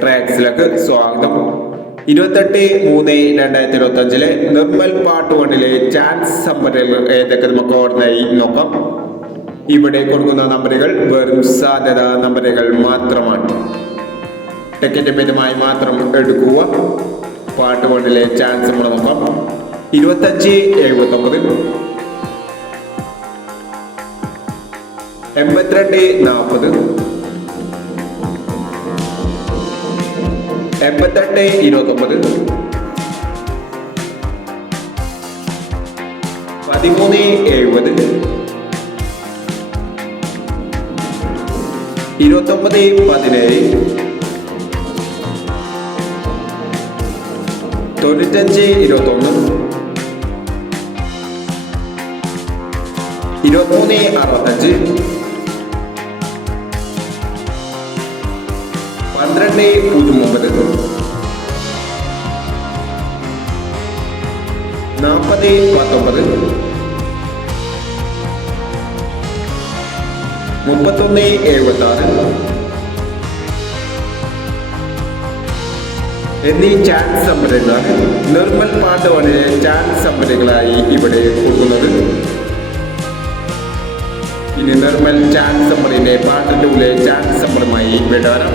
ട്രാക്സിലേക്ക് സ്വാഗതം. ഇരുപത്തെട്ട് മൂന്ന് രണ്ടായിരത്തി ഇരുപത്തി അഞ്ചിലെ നിർമ്മൽ പാട്ട് വണ്ണിലെ ചാൻസ് സമ്പന്നകൾ ഏതൊക്കെ നമുക്ക് ഓർമ്മയായി നോക്കാം. ഇവിടെ കൊടുക്കുന്ന നമ്പറുകൾ വെറും സാധ്യത നമ്പറുകൾ മാത്രമാണ്. ടിക്കറ്റ് ഭേദമായി മാത്രം എടുക്കുക. പാട്ട് വണ്ണിലെ ചാൻസ് നമ്മൾ നോക്കാം. ഇരുപത്തഞ്ച് എഴുപത്തൊമ്പത്. എൺപത്തിരണ്ട് നാൽപ്പത്. എൺപത്തെട്ട് ഇരുപത്തൊമ്പത്. പതിമൂന്ന് എഴുപത്. ഇരുപത്തൊമ്പത് പതിനേഴ്. തൊണ്ണൂറ്റഞ്ച് ഇരുപത്തൊന്ന്. ഇരുപത്തിമൂന്ന് അറുപത്തഞ്ച്. പന്ത്രണ്ട് പൂജ്യം ഒമ്പത് നാൽപ്പത് പത്തൊമ്പത്. മുപ്പത്തൊന്ന് എഴുപത്തി ആറ് എന്നീ ചാൻസ് സംഭരങ്ങളാണ് നിർമ്മൽ പാണ്ഡവാണ് ചാറ്റ് ചാൻസ് സംഭരങ്ങളായി ഇവിടെ കൊടുക്കുന്നത് ഇനി നിർമ്മൽ ചാൻസ് സമ്പറിന്റെ പാട്ടിന്റെ ഉള്ളിലെ ചാൻസ് സമ്പറുമായി വിടാനം